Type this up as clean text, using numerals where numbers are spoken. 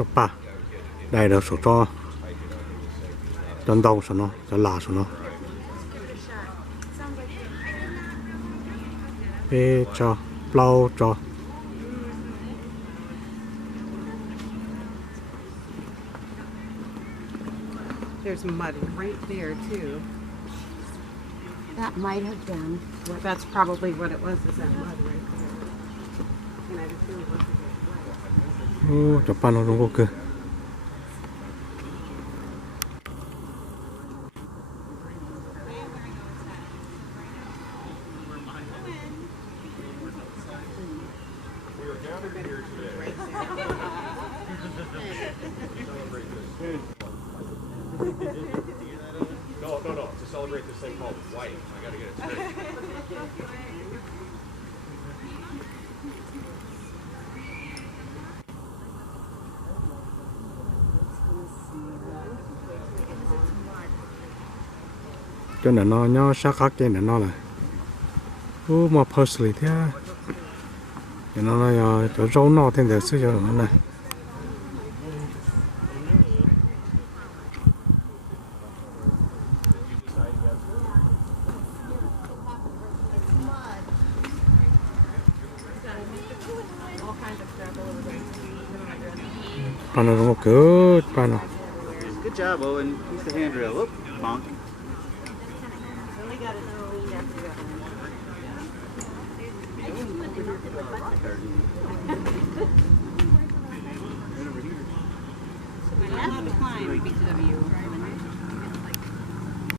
cho ba đây là số cho chân đầu số nó cho là số nó bê cho plau cho There's mud right there too. That might have been. Well, that's probably what it was, is that mud right there. And I just really want to get wet. cho ba nó đúng ok No. To celebrate this thing called white. I gotta get it straight. cho nên nó nhó sắc khác trên là nó là mà parsley thế cho nó là cho rau nó thêm được sử dụng nó này ba nó đúng cứ ba nó Good job, Owen. Use the handrail. Whoop, bonk. I love to climb BTW.